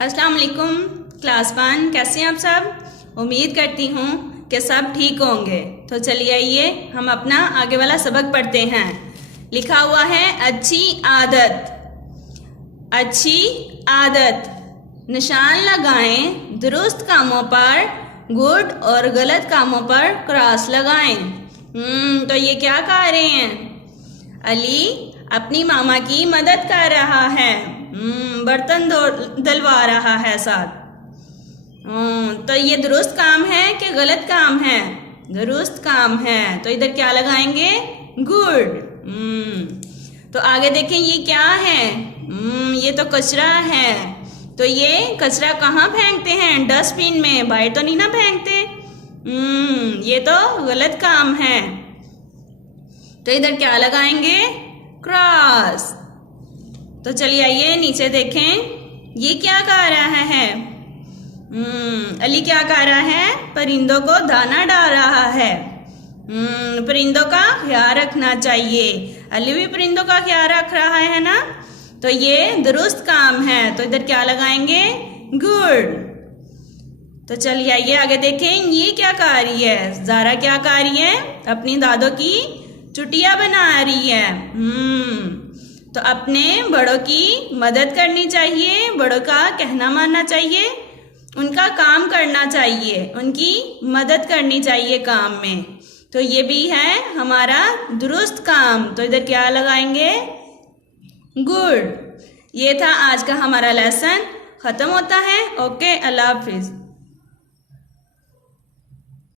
अस्सलाम वालेकुम क्लास 1, कैसे हैं आप सब। उम्मीद करती हूँ कि सब ठीक होंगे। तो चलिए आइए हम अपना आगे वाला सबक पढ़ते हैं। लिखा हुआ है अच्छी आदत। अच्छी आदत, निशान लगाएं दुरुस्त कामों पर, गुड और गलत कामों पर क्रॉस लगाएं। तो ये क्या कह रहे हैं? अली अपनी मामा की मदद कर रहा है, बर्तन धुलवा रहा है साथ। तो ये दुरुस्त काम है कि गलत काम है? दुरुस्त काम है, तो इधर क्या लगाएंगे? गुड। तो आगे देखें ये क्या है? ये तो कचरा है। तो ये कचरा कहाँ फेंकते हैं? डस्टबिन में, बाहर तो नहीं ना फेंकते। ये तो गलत काम है, तो इधर क्या लगाएंगे? क्रॉस। तो चलिए आइए नीचे देखें ये क्या कह रहा है। अली क्या कह रहा है? परिंदों को दाना डाल रहा है। परिंदों का ख्याल रखना चाहिए। अली भी परिंदों का ख्याल रख रहा है ना, तो ये दुरुस्त काम है, तो इधर क्या लगाएंगे? गुड। तो चलिए आइए आगे देखें ये क्या कह रही है। ज़ारा क्या कह रही है? अपनी दादों की चुटिया बना रही है। तो अपने बड़ों की मदद करनी चाहिए, बड़ों का कहना मानना चाहिए, उनका काम करना चाहिए, उनकी मदद करनी चाहिए काम में। तो ये भी है हमारा दुरुस्त काम, तो इधर क्या लगाएंगे? गुड। ये था आज का हमारा लेसन, ख़त्म होता है। ओके, अल्लाह हाफिज़।